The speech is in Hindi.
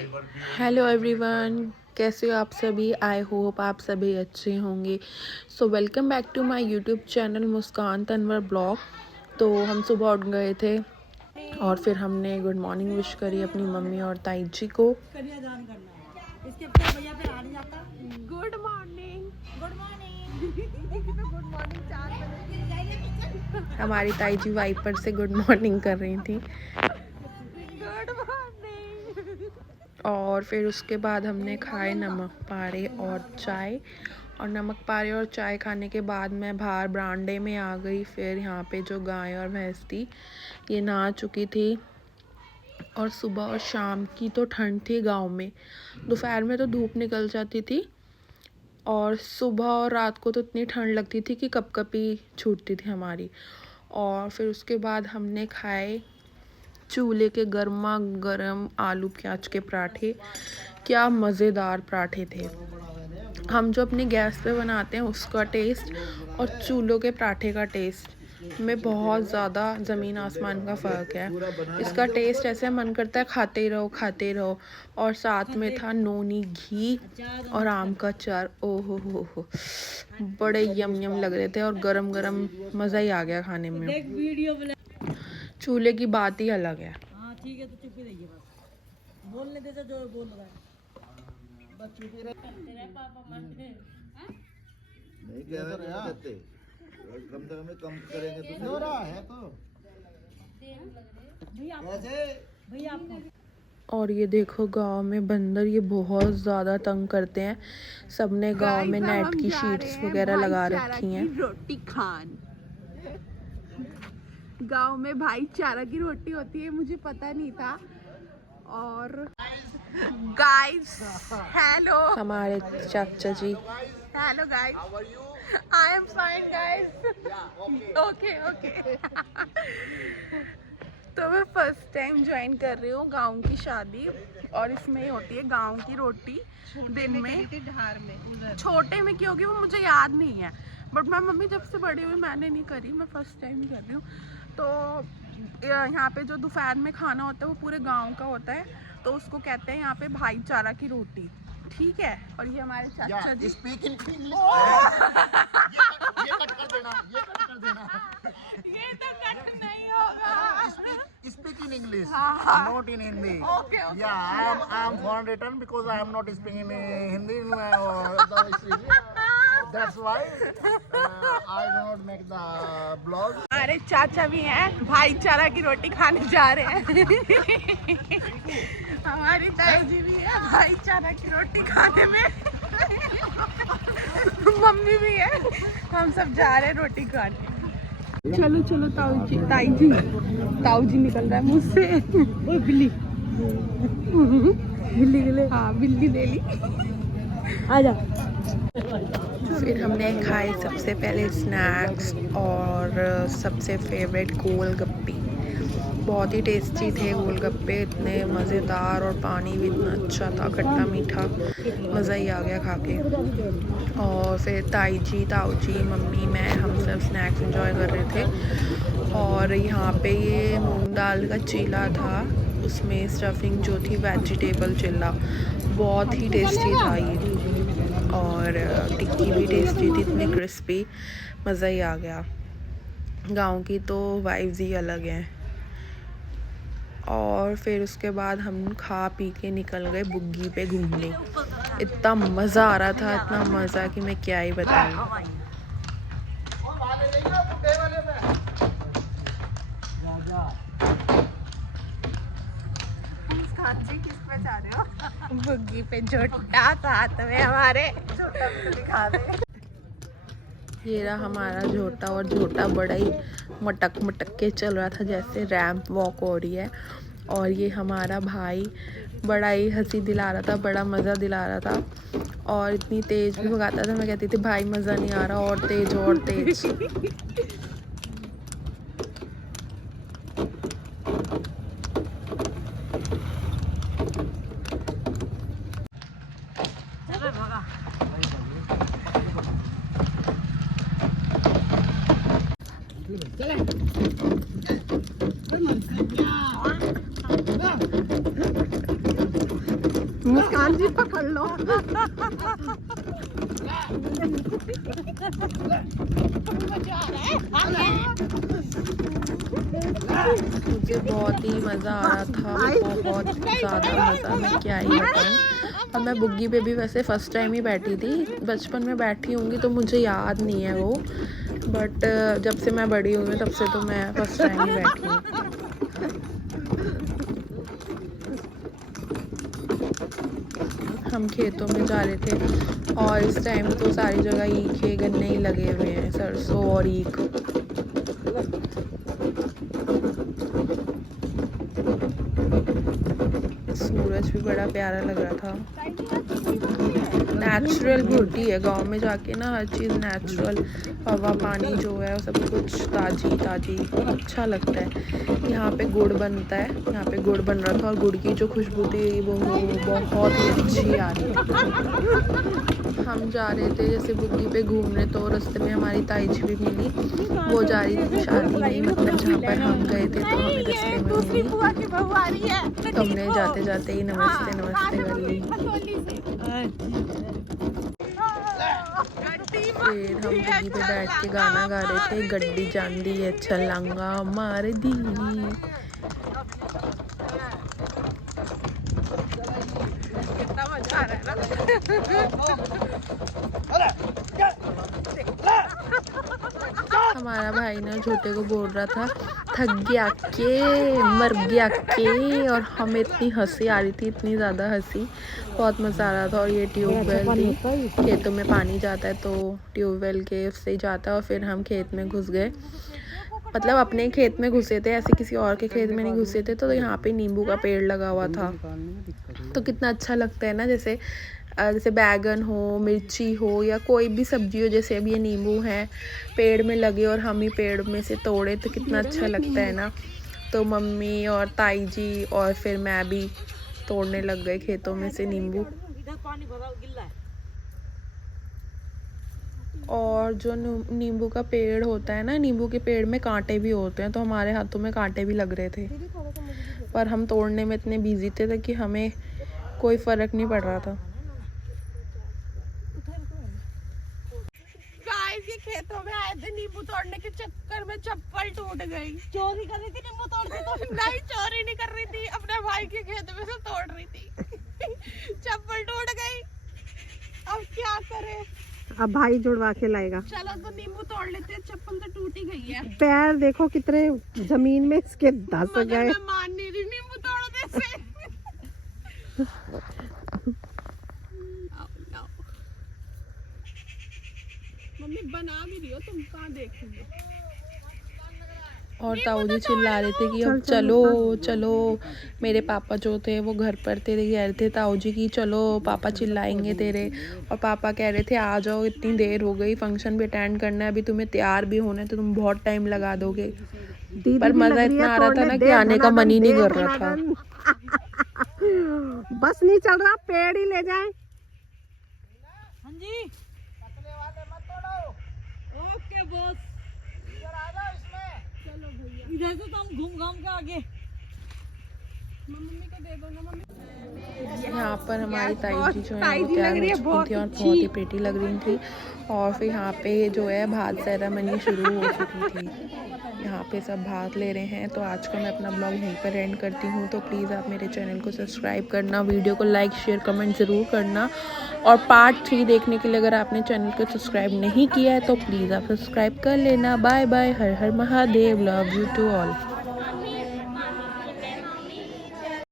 हेलो एवरीवन, कैसे हो आप सभी। आई होप आप सभी अच्छे होंगे। So welcome back to my YouTube channel Muskan Tanwar blog. तो हम सुबह उठ गए थे और फिर हमने गुड मॉर्निंग विश करी अपनी मम्मी और ताई जी को। गुड मॉर्निंग गुड मॉर्निंग 4 बजे हमारी ताई जी वाइपर से गुड मॉर्निंग कर रही थी। और फिर उसके बाद हमने खाए नमक पारे और चाय। और नमक पारे और चाय खाने के बाद मैं बाहर बरामदे में आ गई। फिर यहाँ पे जो गाय और भैंस थी ये नहा चुकी थी। और सुबह और शाम की तो ठंड थी गांव में, दोपहर में तो धूप निकल जाती थी और सुबह और रात को तो इतनी ठंड लगती थी कि कपकपी छूटती थी हमारी। और फिर उसके बाद हमने खाए चूल्हे के गर्मा गर्म आलू प्याज के पराठे। क्या मज़ेदार पराठे थे। हम जो अपनी गैस पे बनाते हैं उसका टेस्ट और चूल्हों के पराठे का टेस्ट में बहुत ज़्यादा ज़मीन आसमान का फ़र्क है। इसका टेस्ट ऐसे मन करता है खाते ही रहो। और साथ में था नोनी घी और आम का अचार। ओहो हो, बड़े यम यम लग रहे थे और गरम गरम मज़ा ही आ गया खाने में। चूल्हे की बात ही अलग है। हाँ ठीक है, तो चुप ही रहिए, बस बोलने दे जो बोल रहा है, बस चुप ही रहे। पापा मन नहीं कह रहे, कम से कम करेंगे तो हो रहा है। तो भैया आपको और ये देखो गांव में बंदर ये बहुत ज़्यादा तंग करते हैं। सबने गांव में नेट की शीट्स वगैरह लगा रखी हैं। रोटी खान गांव में भाईचारा की रोटी होती है, मुझे पता नहीं था। और गाइस हेलो, हमारे चाचा जी। Hello guys, I am fine guys. Okay तो मैं फर्स्ट टाइम ज्वाइन कर रही हूँ गांव की शादी। और इसमें होती है गांव की रोटी दिन में। छोटे में क्योंकि वो मुझे याद नहीं है, बट मैं मम्मी जब से बड़ी हुई मैंने नहीं करी, मैं फर्स्ट टाइम ही कर रही हूँ। तो यहाँ पे जो दोपहर में खाना होता है वो पूरे गांव का होता है, तो उसको कहते हैं यहाँ पे भाईचारा की रोटी। ठीक है। और ये हमारे चाचा जी स्पीक इन इंग्लिश। ये कट कर देना, ये कट कर देना। ये तो कट नहीं होगा। Speak in English, हाँ. not in Hindi. Okay. Yeah, I am foreign written because I am not speaking in Hindi. That's why I do not make the blog. हमारे चाचा भी हैं, भाईचारा की रोटी खाने जा रहे हैं। हमारी ताई जी भी है, भाईचारा की रोटी खाने में। मम्मी भी है, हम सब जा रहे हैं रोटी खाने। चलो चलो ताऊ जी निकल रहा है मुझसे। बिल्ली के लिए, हाँ बिल्ली ले ली। आजा। फिर हमने खाए सबसे पहले स्नैक्स और सबसे फेवरेट गोलगप्पे। बहुत ही टेस्टी थे गोलगप्पे, इतने मज़ेदार और पानी भी इतना अच्छा था, खट्टा मीठा, मज़ा ही आ गया खा के। और फिर ताई जी, ताऊ जी, मम्मी, मैं, हम सब स्नैक्स एंजॉय कर रहे थे। और यहाँ पे ये मूंग दाल का चीला था, उसमें स्टफिंग जो थी वेजिटेबल चिल्ला, बहुत ही टेस्टी था ये। और टिक्की भी टेस्टी थी, इतनी क्रिस्पी, मज़ा ही आ गया। गांव की तो वाइब्स ही अलग हैं। और फिर उसके बाद हम खा पी के निकल गए बुग्गी पे घूमने। इतना मज़ा आ रहा था, इतना मज़ा कि मैं क्या ही बताऊँ। किस पे जा रहे हो? बुग्गी पे झोटा साथ में हमारे। झोटा भी दिखा दे। ये रहा हमारा झोटा, और झोटा बड़ा ही मटक के चल रहा था, जैसे रैंप वॉक हो रही है। और ये हमारा भाई बड़ा ही हंसी दिला रहा था, बड़ा मज़ा दिला रहा था। और इतनी तेज़ भी भगाता था, मैं कहती थी भाई मज़ा नहीं आ रहा, और तेज़ और तेज़। मुस्कान जी पकड़ लो। मुझे बहुत ही मज़ा आ रहा था, बहुत ज़्यादा मज़ा, मैं क्या ही बताऊँ। और मैं बुग्गी पे भी वैसे फ़र्स्ट टाइम ही बैठी थी, बचपन में बैठी होंगी तो मुझे याद नहीं है वो, बट जब से मैं बड़ी हुई हूँ तब से तो मैं फ़र्स्ट टाइम ही बैठी हूँ। हम खेतों में जा रहे थे और इस टाइम तो सारी जगह ईख के गन्ने ही लगे हुए हैं, सरसों और ईख। सूरज भी बड़ा प्यारा लग रहा था। नेचुरल ब्यूटी है गांव में जाके ना, हर चीज़ नेचुरल, हवा पानी जो है सब कुछ ताज़ी ताज़ी, अच्छा लगता है। यहाँ पे गुड़ बनता है, यहाँ पे गुड़ बन रहा था और गुड़ की जो खुशबू थी वो बहुत ही अच्छी आ रही थी। हम जा रहे थे जैसे बुग्गी पे घूमने, तो रास्ते में हमारी ताई जी भी मिली, वो जा रही थी शादी में, मतलब जहाँ पर हम गए थे तो हमें रास्ते में मिली, तो हमने जाते जाते ही नमस्ते नमस्ते कर ली। फिर हम बुग्गी पे बैठ के गाना गा रहे थे, गड्डी जांदी है छलांगा मार दी। कितना मजा आ रहा है ना। हमारा भाई ना छोटे को बोल रहा था थक गया के, मर गया के, और हमें इतनी हंसी आ रही थी, इतनी ज़्यादा हंसी, बहुत मज़ा आ रहा था। और ये ट्यूबवेल थी, खेतों में पानी जाता है तो ट्यूबवेल के उससे ही जाता है। और फिर हम खेत में घुस गए, मतलब अपने खेत में घुसे थे, ऐसे किसी और के खेत में नहीं घुसे थे। तो यहाँ पे नींबू का पेड़ लगा हुआ था, तो कितना अच्छा लगता है ना, जैसे बैगन हो, मिर्ची हो या कोई भी सब्जी हो, जैसे अब ये नींबू है पेड़ में लगे और हम ही पेड़ में से तोड़े, तो कितना अच्छा लगता है ना। तो मम्मी और ताई जी और फिर मैं भी तोड़ने लग गए खेतों में से नींबू। और जो नींबू का पेड़ होता है ना, नींबू के पेड़ में कांटे भी होते हैं, तो हमारे हाथों में कांटे भी लग रहे थे, पर हम तोड़ने में इतने बिजी थे कि हमें कोई फ़र्क नहीं पड़ रहा था। ये खेतों में आए थे, नींबू तोड़ने के चक्कर में चप्पल टूट गई। चोरी कर रही थी नींबू तोड़ती तो? नहीं, चोरी नहीं कर रही थी, अपने भाई के खेत में से तोड़ रही थी। चप्पल टूट गई, अब क्या करे। अब भाई जुड़वा के लाएगा। चलो तो नींबू तोड़ लेते हैं, चप्पल तो टूट ही गई है। पैर देखो कितने जमीन में इसके धस गए। मैं मान नहीं रही नींबू तोड़ने से। मम्मी बना भी रही हो, तुम कहाँ देख रही हो? और ताऊ जी चिल्ला रहे थे कि अब चलो चलो। मेरे पापा जो थे वो घर पर थे, कह रहे थे ताऊ जी की चलो पापा चिल्लाएंगे तेरे, और पापा कह रहे थे आ जाओ, इतनी देर हो गई, फंक्शन भी अटेंड करना है, अभी तुम्हें तैयार भी होना है, तो तुम बहुत टाइम लगा दोगे। पर मज़ा इतना आ रहा था ना कि आने का मन ही नहीं कर रहा था। बस नहीं चल रहा, पेड़ ही ले जाए। हाँ जी, ओके बॉस, इधर आ जाओ इसमें। चलो भैया, इधर से तो हम घूम घाम के आगे। मम्मी को दे दो ना मम्मी। यहाँ पर हमारी ताई जी जो है वो तैयार हो चुकी थी और बहुत ही प्रीटी लग रही थी। और फिर यहाँ पे जो है भात सेरेमनी शुरू हो चुकी थी, यहाँ पे सब भाग ले रहे हैं। तो आज का मैं अपना ब्लॉग यहीं पर एंड करती हूँ। तो प्लीज़ आप मेरे चैनल को सब्सक्राइब करना, वीडियो को लाइक शेयर कमेंट ज़रूर करना, और पार्ट 3 देखने के लिए अगर आपने चैनल को सब्सक्राइब नहीं किया है तो प्लीज़ आप सब्सक्राइब कर लेना। बाय बाय, हर हर Mahadev, love you to all.